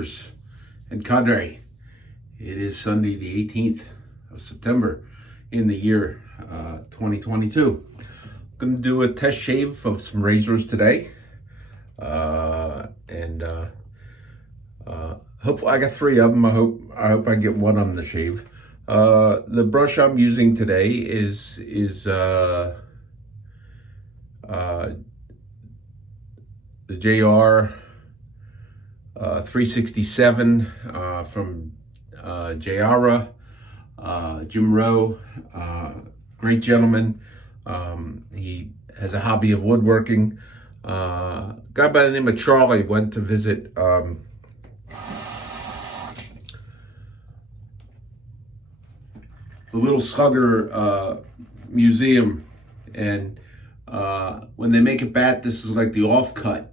viewers and cadre. It is Sunday the 18th of September in the year 2022. I'm going to do a test shave of some razors today. Hopefully I got 3 of them. I hope I get one of them to shave. The brush I'm using today is the JR 367 from Jayara, Jim Rowe, great gentleman. He has a hobby of woodworking. A guy by the name of Charlie went to visit the Little Slugger Museum, and when they make a bat, this is like the offcut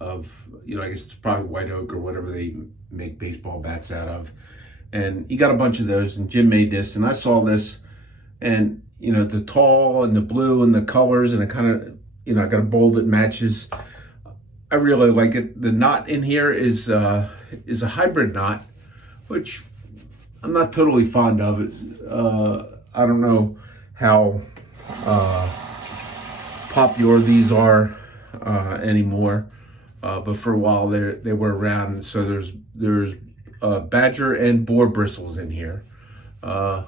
of, I guess it's probably white oak or whatever they make baseball bats out of. And he got a bunch of those, and Jim made this, and I saw this, and the tall and the blue and the colors, and it kind of, I got a bowl that matches. I really like it. The knot in here is a hybrid knot, which I'm not totally fond of. I don't know how popular these are anymore, but for a while they were around. So there's badger and boar bristles in here, and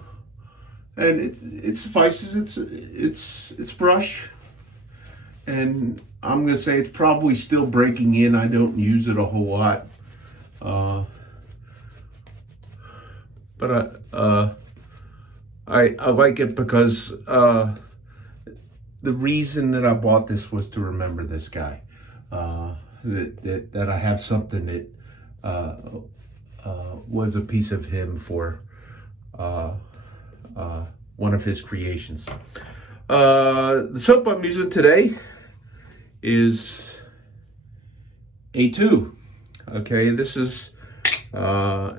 it suffices. It's brush, and I'm gonna say it's probably still breaking in. I don't use it a whole lot, but I like it because the reason that I bought this was to remember this guy. That I have something that was a piece of him for one of his creations. The soap I'm using today is A2. Okay, this is a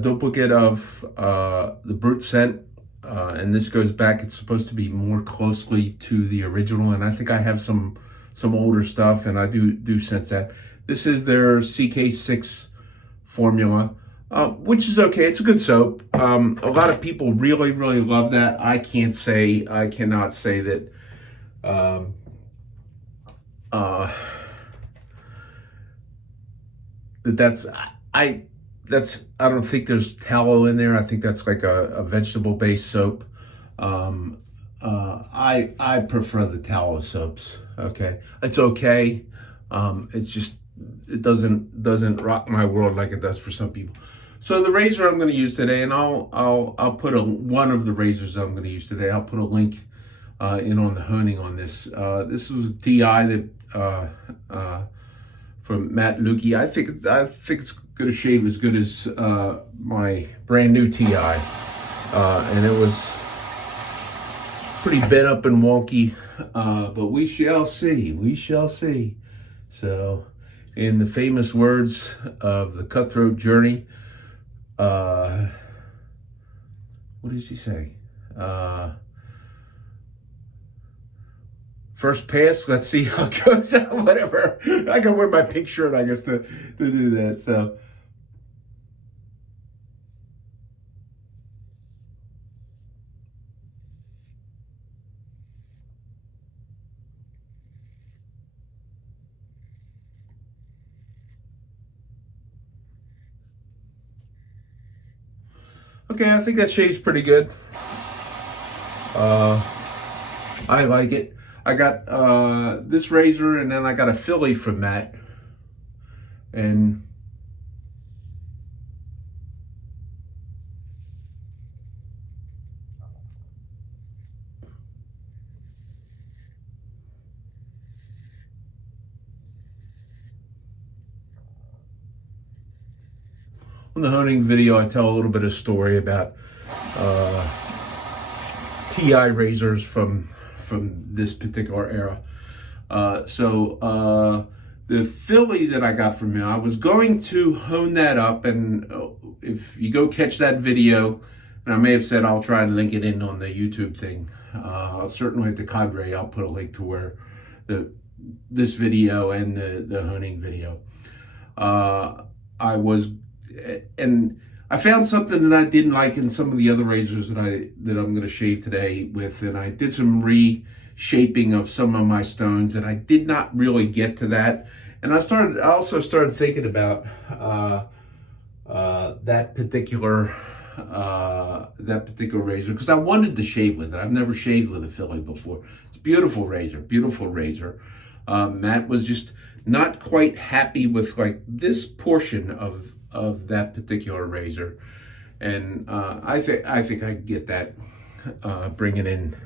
duplicate of the Brute Scent, and this goes back. It's supposed to be more closely to the original, and I think I have some older stuff, and I do sense that. This is their CK6 formula, which is okay. It's a good soap. A lot of people really love that. I cannot say that I don't think there's tallow in there. I think that's like a vegetable-based soap. I prefer the tallow soaps. Okay, it's okay. It's just it doesn't rock my world like it does for some people. So the razor I'm going to use today, and I'll put one of the razors I'm going to use today. I'll put a link in on the honing on this. This was DI that from Matt Lukey. I think it's going to shave as good as my brand new TI, and it was pretty bent up and wonky, but we shall see. So, in the famous words of the Cutthroat Journey, what does he say? First pass, let's see how it goes. Whatever. I can wear my pink shirt, I guess, to do that. So, okay, I think that shaves pretty good. I like it. I got this razor, and then I got a Philly from Matt. And on the honing video, I tell a little bit of story about TI razors from this particular era. The Philly that I got from him, I was going to hone that up, and if you go catch that video, and I may have said I'll try and link it in on the YouTube thing. Certainly at the Cadre, I'll put a link to where this video and the honing video. I was, and I found something that I didn't like in some of the other razors that I'm going to shave today with, and I did some reshaping of some of my stones, and I did not really get to that. And I also started thinking about that particular razor, because I wanted to shave with it. I've never shaved with a Philly before. It's a beautiful razor, beautiful razor. Matt was just not quite happy with like this portion of that particular razor, and I think I could get that, bring it in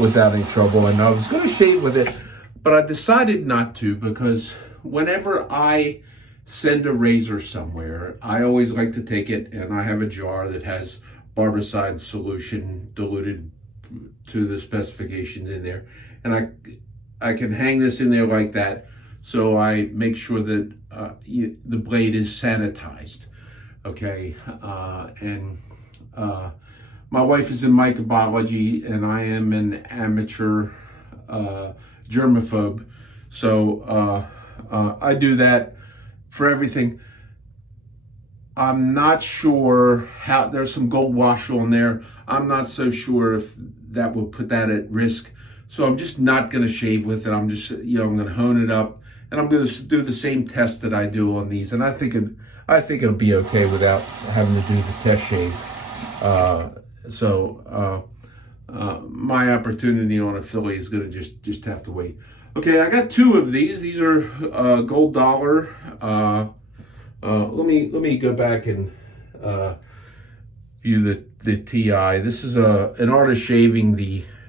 without any trouble. And I was going to shave with it, but I decided not to, because whenever I send a razor somewhere, I always like to take it, and I have a jar that has barbicide solution diluted to the specifications in there, and I can hang this in there like that, so I make sure that the blade is sanitized. Okay, and my wife is in microbiology, and I am an amateur germaphobe, so I do that for everything. I'm not sure how, there's some gold wash on there. I'm not so sure if that will put that at risk. So I'm just not going to shave with it. I'm just, I'm going to hone it up, and I'm going to do the same test that I do on these. And I think it'll be okay without having to do the test shave. My opportunity on a Philly is going to just have to wait. Okay, I got two of these. These are gold dollar. Let me go back and view the TI. This is an artist shaving.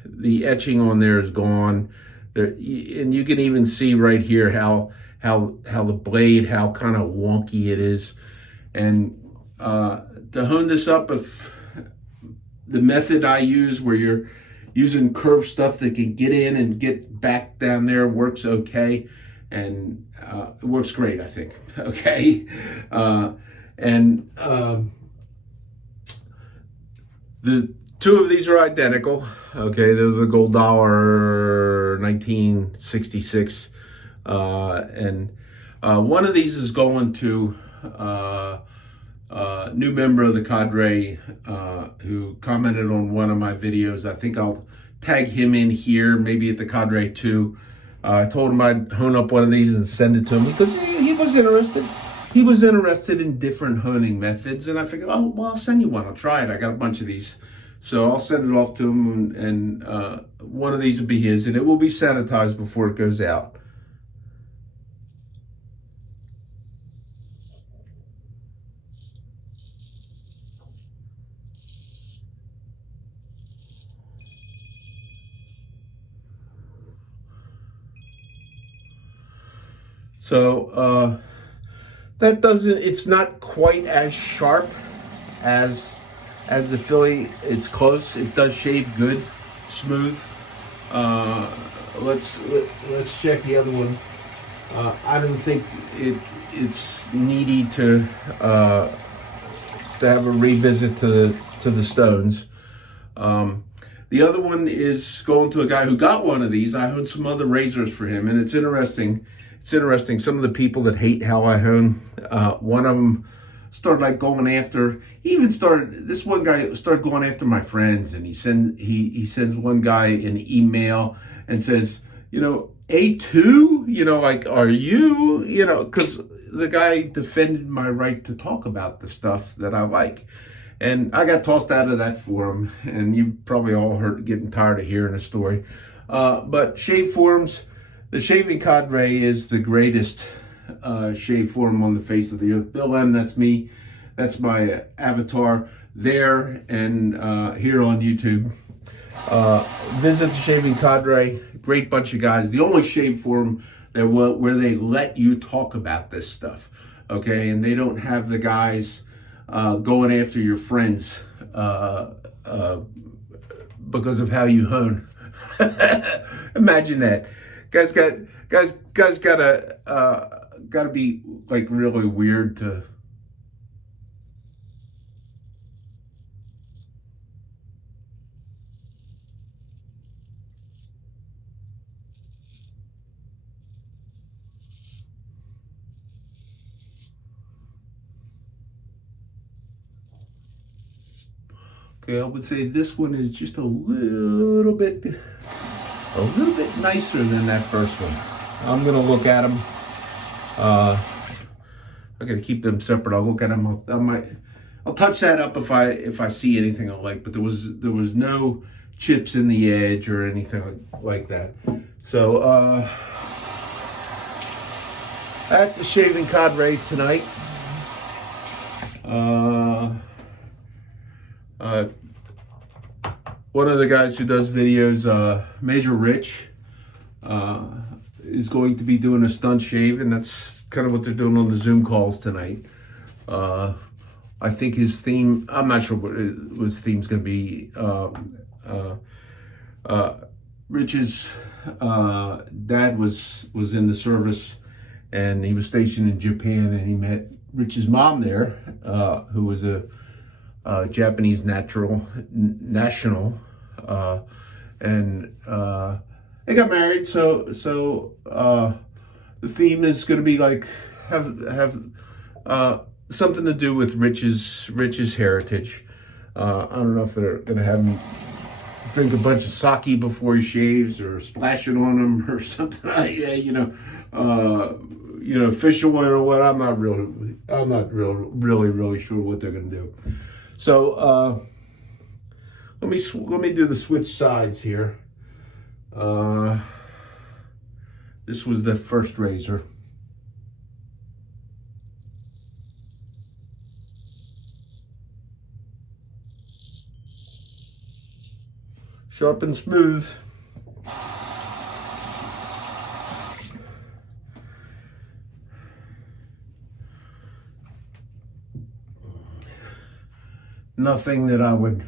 The etching on there is gone, and you can even see right here how the blade, how kind of wonky it is. And to hone this up, if the method I use, where you're using curved stuff that can get in and get back down there, works okay, and it works great, I think. Okay, the two of these are identical. Okay, they're the gold dollar 1966, and one of these is going to new member of the cadre who commented on one of my videos. I think I'll tag him in here, maybe at the cadre too. I told him I'd hone up one of these and send it to him, because he was interested. He was interested in different honing methods, and I figured, oh, well, I'll send you one. I'll try it. I got a bunch of these. So I'll send it off to him, and one of these will be his, and it will be sanitized before it goes out. So it's not quite as sharp as the Philly. It's close. It does shave good, smooth. Let's check the other one. I don't think it's needy to have a revisit to the stones. The other one is going to a guy who got one of these. I honed some other razors for him, and it's interesting. Some of the people that hate how I hone, one of them started like going after. This one guy started going after my friends, and he sends one guy an email and says, A2, like, are you, because the guy defended my right to talk about the stuff that I like. And I got tossed out of that forum, and you probably all getting tired of hearing the story. But shave forums, the shaving cadre is the greatest shave forum on the face of the earth. Bill M, that's me. That's my avatar there and here on YouTube. Visit the shaving cadre. Great bunch of guys. The only shave forum where they let you talk about this stuff. Okay, and they don't have the guys going after your friends because of how you hone. Imagine that. Guys gotta be like really weird to. Okay, I would say this one is just a little bit nicer than that first one. I'm gonna look at them. I'm gonna keep them separate. I'll look at them. I'll touch that up if I see anything I like. But there was no chips in the edge or anything like that. So at the shaving cadre tonight. One of the guys who does videos, Major Rich, is going to be doing a stunt shave, and that's kind of what they're doing on the Zoom calls tonight. I think his theme, I'm not sure what his theme's going to be. Rich's dad was in the service, and he was stationed in Japan, and he met Rich's mom there, who was a Japanese national, and they got married. So the theme is going to be like have something to do with Rich's heritage. I don't know if they're going to have him drink a bunch of sake before he shaves, or splash it on him, or something like that. Fish oil or what. I'm not really sure what they're going to do. So let me do the switch sides here. This was the first razor. Sharp and smooth. Nothing that I would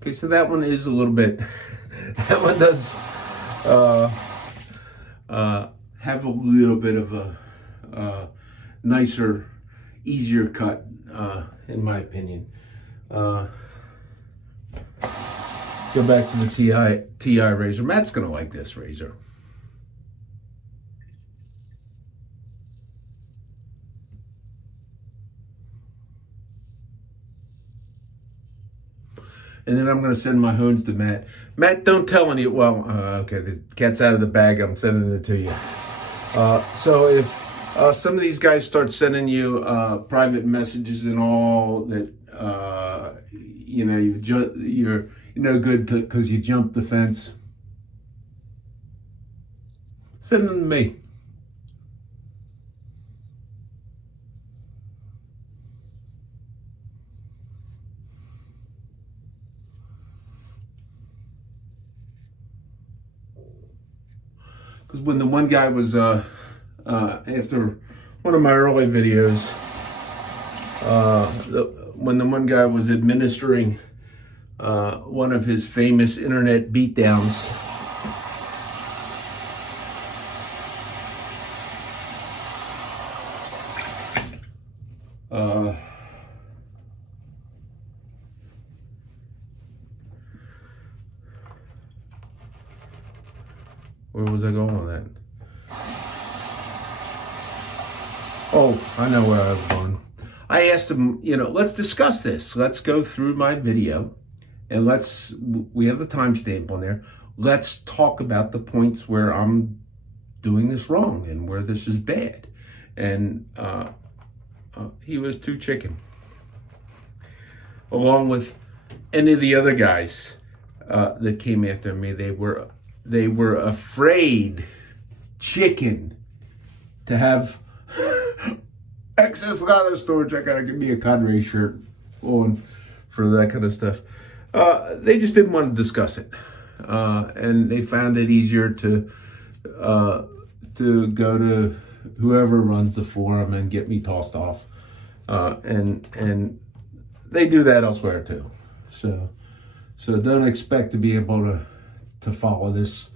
okay, so that one is a little bit that one does have a little bit of a nicer, easier cut, in my opinion. Go back to the TI razor. Matt's gonna like this razor. And then I'm gonna send my hones to Matt. Matt, don't tell any. Well, okay, the cat's out of the bag. I'm sending it to you. So if some of these guys start sending you private messages and all that, you're no good because you jumped the fence, send them to me. Because when the one guy was after one of my early videos, when the one guy was administering one of his famous internet beatdowns, where was I going with that? Oh, I know where I was going. I asked him, let's discuss this. Let's go through my video, and we have the timestamp on there. Let's talk about the points where I'm doing this wrong and where this is bad. And he was too chicken. Along with any of the other guys that came after me, they were afraid, chicken, to have excess leather storage. I gotta give me a Convex shirt on for that kind of stuff. They just didn't want to discuss it, and they found it easier to go to whoever runs the forum and get me tossed off, and they do that elsewhere too. So don't expect to be able to follow this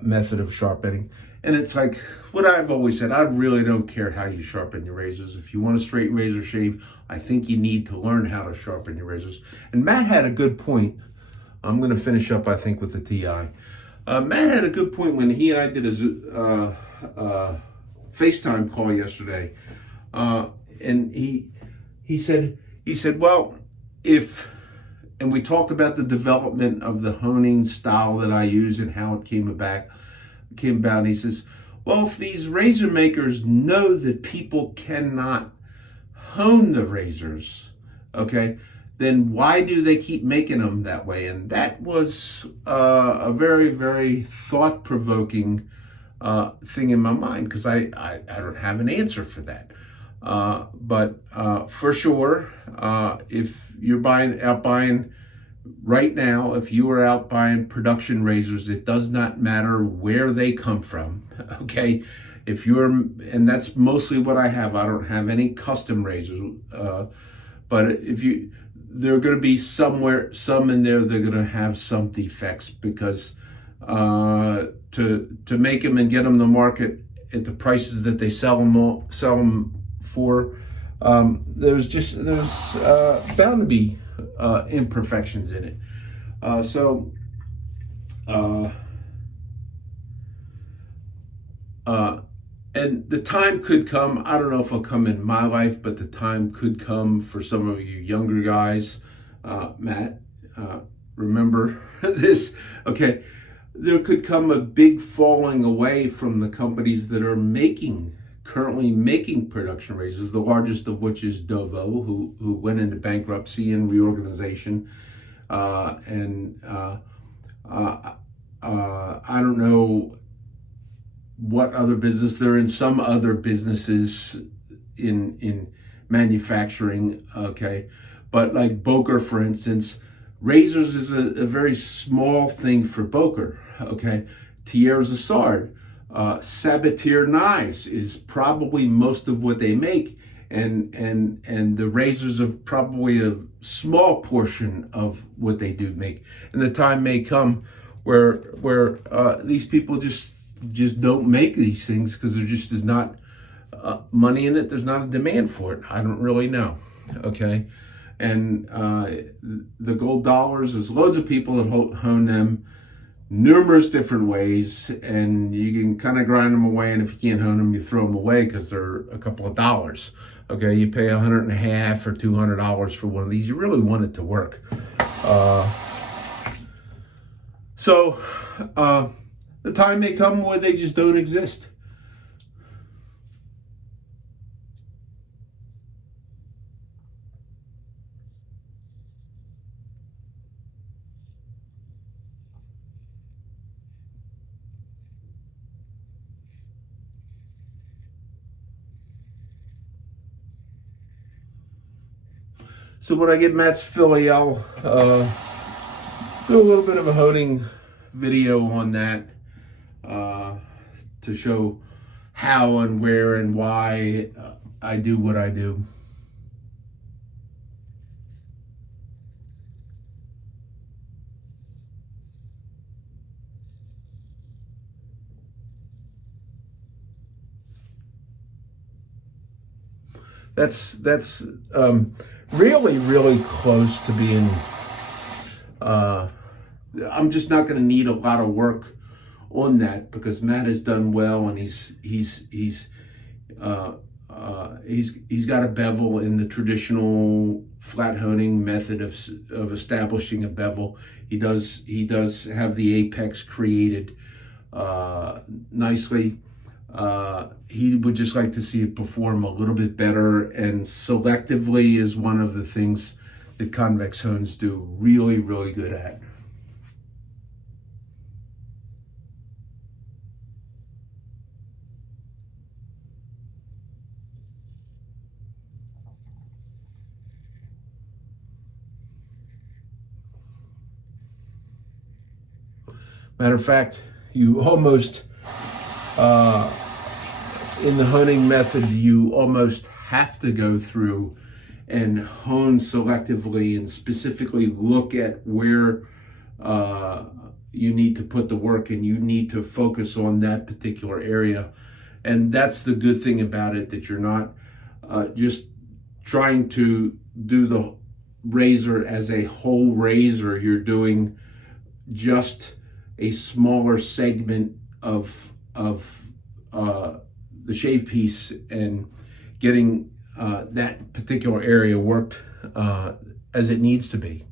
method of sharpening. And it's like what I've always said, I really don't care how you sharpen your razors. If you want a straight razor shave, I think you need to learn how to sharpen your razors. And Matt had a good point. I'm going to finish up, I think, with the TI. Matt had a good point when he and I did his FaceTime call yesterday. And he said, well, and we talked about the development of the honing style that I use and how it came about. And he says, well, if these razor makers know that people cannot hone the razors, okay, then why do they keep making them that way? And that was a very, very thought-provoking thing in my mind, because I don't have an answer for that. But for sure, if you're out buying right now, if you are out buying production razors, it does not matter where they come from, okay? And that's mostly what I have. I don't have any custom razors, but there are going to be some in there that are going to have some defects, because to make them and get them to market at the prices that they sell them for, there's bound to be imperfections in it. And the time could come, I don't know if it'll come in my life, but the time could come for some of you younger guys. Matt, remember this, okay? There could come a big falling away from the companies that are currently making production razors, the largest of which is Dovo, who went into bankruptcy and reorganization. I don't know what other business they're in. Some other businesses in manufacturing, okay? But like Boker, for instance, razors is a very small thing for Boker, okay? Thiers Assard, Sabatier knives is probably most of what they make, and the razors are probably a small portion of what they do make. And the time may come where these people just don't make these things because there just is not money in it. There's not a demand for it. I don't really know, okay? And the gold dollars, there's loads of people that hone them numerous different ways, and you can kind of grind them away, and if you can't hone them, you throw them away because they're a couple of dollars. Okay, you pay $150 or $200 for one of these. You really want it to work. So the time may come where they just don't exist. So when I get Matt's Philly, I'll do a little bit of a honing video on that to show how and where and why I do what I do. That's really, really close to being, I'm just not going to need a lot of work on that because Matt has done well, and he's got a bevel in the traditional flat honing method of establishing a bevel. He does have the apex created nicely. He would just like to see it perform a little bit better, and selectively is one of the things that Convex hones do really, really good at. Matter of fact, you almost in the honing method, you almost have to go through and hone selectively and specifically look at where you need to put the work and you need to focus on that particular area. And that's the good thing about it, that you're not just trying to do the razor as a whole razor. You're doing just a smaller segment of the shave piece and getting that particular area worked as it needs to be.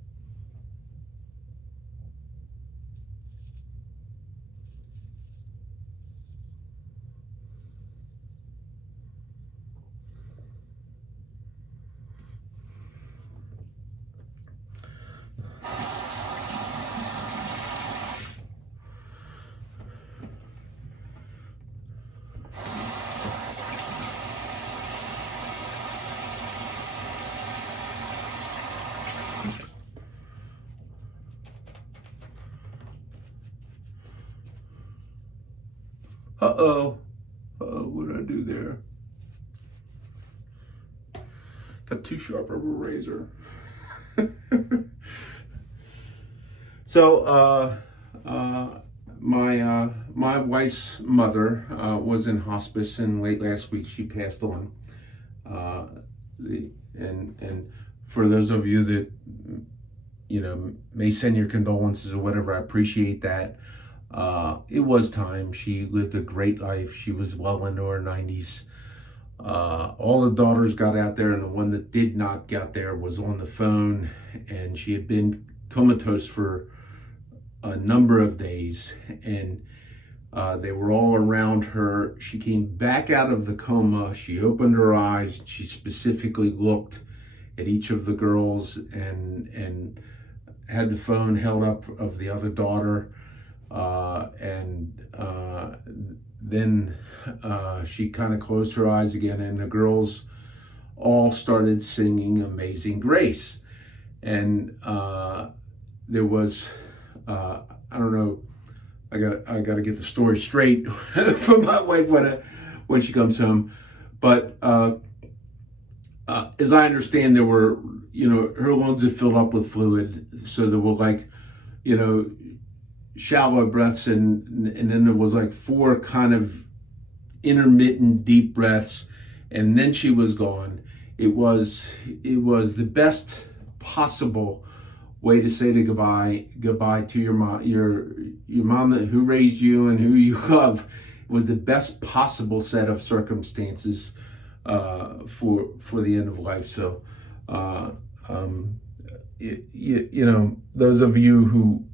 Uh-oh. What did I do there? Got too sharp of a razor. So, my wife's mother was in hospice, and late last week she passed on. And for those of you that may send your condolences or whatever, I appreciate that. It was time. She lived a great life. She was well into her 90s. All the daughters got out there, and the one that did not get there was on the phone, and she had been comatose for a number of days, and they were all around her. She came back out of the coma. She opened her eyes. She specifically looked at each of the girls and had the phone held up of the other daughter. Then she kind of closed her eyes again, and the girls all started singing Amazing Grace. And there was, I don't know, I got to get the story straight from my wife when she comes home. But as I understand, there were, her lungs had filled up with fluid, so there were shallow breaths, and then there was 4 kind of intermittent deep breaths, and then she was gone. It was the best possible way to say goodbye to your mom, your mom who raised you and who you love. It was the best possible set of circumstances for the end of life. So those of you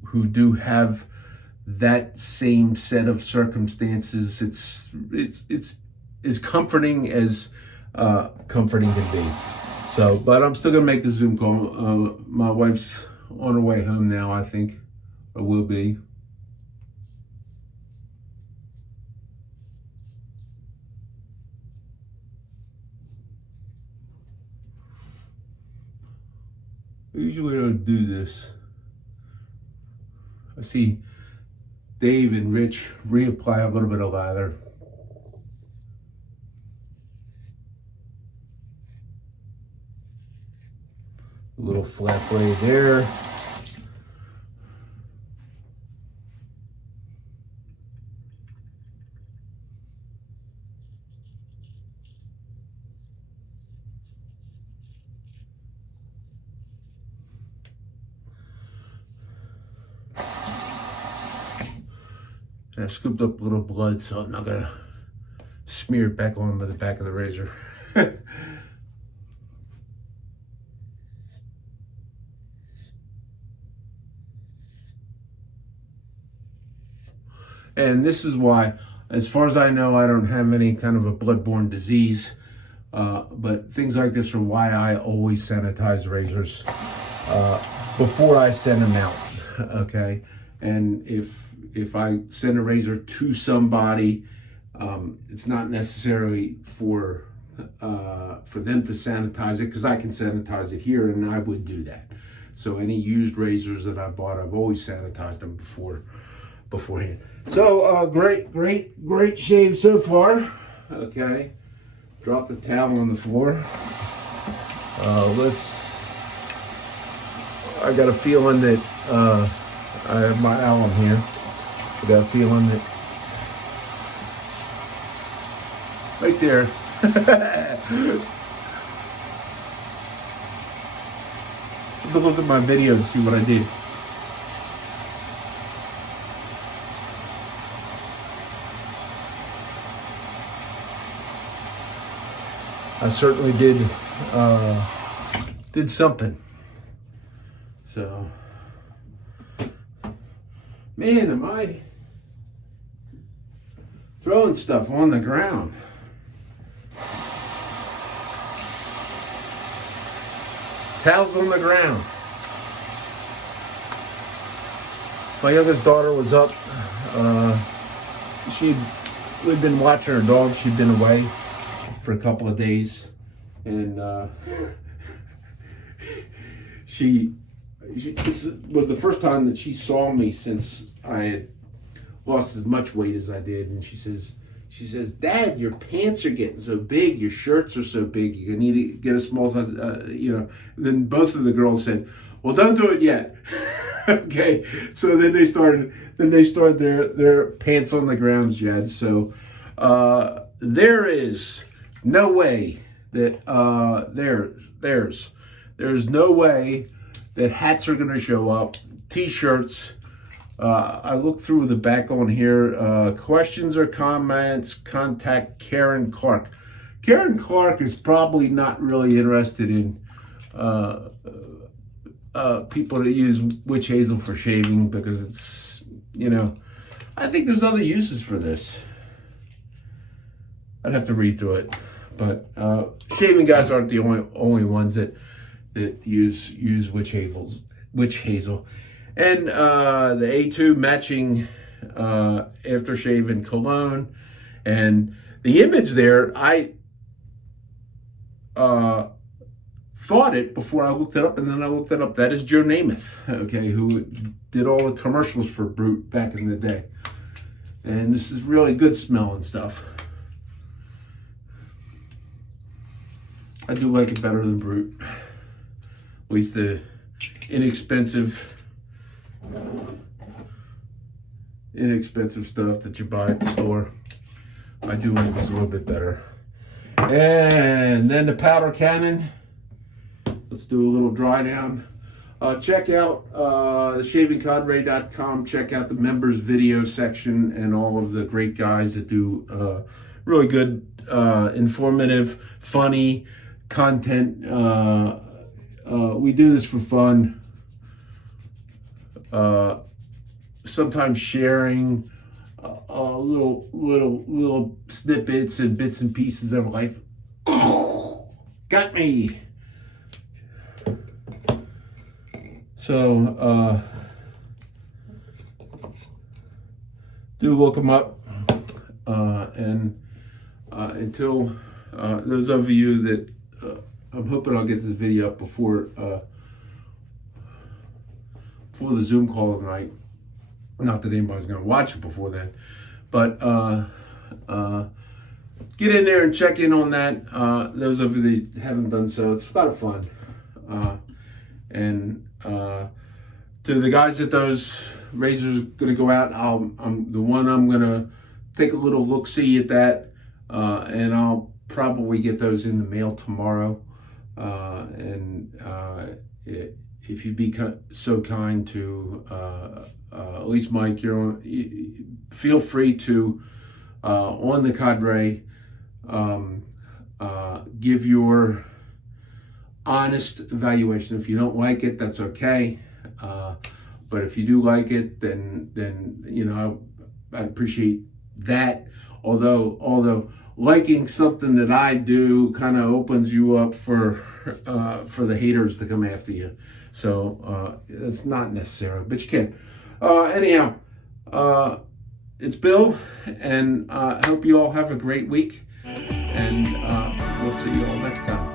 who do have that same set of circumstances, it's as comforting as comforting can be. So, but I'm still gonna make the Zoom call. My wife's on her way home now, I think, or will be. I usually don't do this. I see Dave and Rich reapply a little bit of lather. A little flat blade there. I scooped up a little blood, so I'm not gonna smear it back on by the back of the razor. And this is why, as far as I know, I don't have any kind of a bloodborne disease. But things like this are why I always sanitize razors before I send them out. Okay, and if I send a razor to somebody, it's not necessarily for them to sanitize it, because I can sanitize it here, and I would do that. So any used razors that I bought, I've always sanitized them beforehand. So great shave so far. Okay, drop the towel on the floor. I got a feeling that I have my alum here. Without feeling it. Right there. Look at my video to see what I did. I certainly did something. So, man, am I throwing stuff on the ground. Towels on the ground. My youngest daughter was up. We'd been watching her dog. She'd been away for a couple of days, and this was the first time that she saw me since I had lost as much weight as I did. And she says, "Dad, your pants are getting so big. Your shirts are so big. You need to get a small size." Then both of the girls said, "Well, don't do it yet." Okay. So then they started their pants on the ground, Jed. So there is no way that there's no way that hats are going to show up, t-shirts. I looked through the back on here. Questions or comments, contact Karen Clark. Karen Clark is probably not really interested in people that use witch hazel for shaving, because it's, I think there's other uses for this. I'd have to read through it. But shaving guys aren't the only ones that use witch hazel. And the A2 matching aftershave and cologne. And the image there, I thought it before I looked it up, and then I looked it up. That is Joe Namath, okay, who did all the commercials for Brute back in the day. And this is really good smelling stuff. I do like it better than Brute. At least the inexpensive stuff that you buy at the store. I do like this a little bit better. And then the powder cannon. Let's do a little dry down. Check out theshavingcadre.com. Check out the members video section and all of the great guys that do really good, informative, funny content. We do this for fun. Sometimes sharing little snippets and bits and pieces of life. Got me. So do look them up, and until those of you that I'm hoping I'll get this video up before the Zoom call tonight. Not that anybody's going to watch it before then, but get in there and check in on that. Those of you that haven't done so, it's a lot of fun. And to the guys that those razors are going to go out, I'm going to take a little look-see at that, and I'll probably get those in the mail tomorrow. If you'd be so kind to, at least Mike, feel free to, on the Cadre, give your honest evaluation. If you don't like it, that's okay. But if you do like it, then I appreciate that. Although liking something that I do kind of opens you up for the haters to come after you. So that's not necessary, but you can. Anyhow, it's Bill, and I hope you all have a great week, and we'll see you all next time.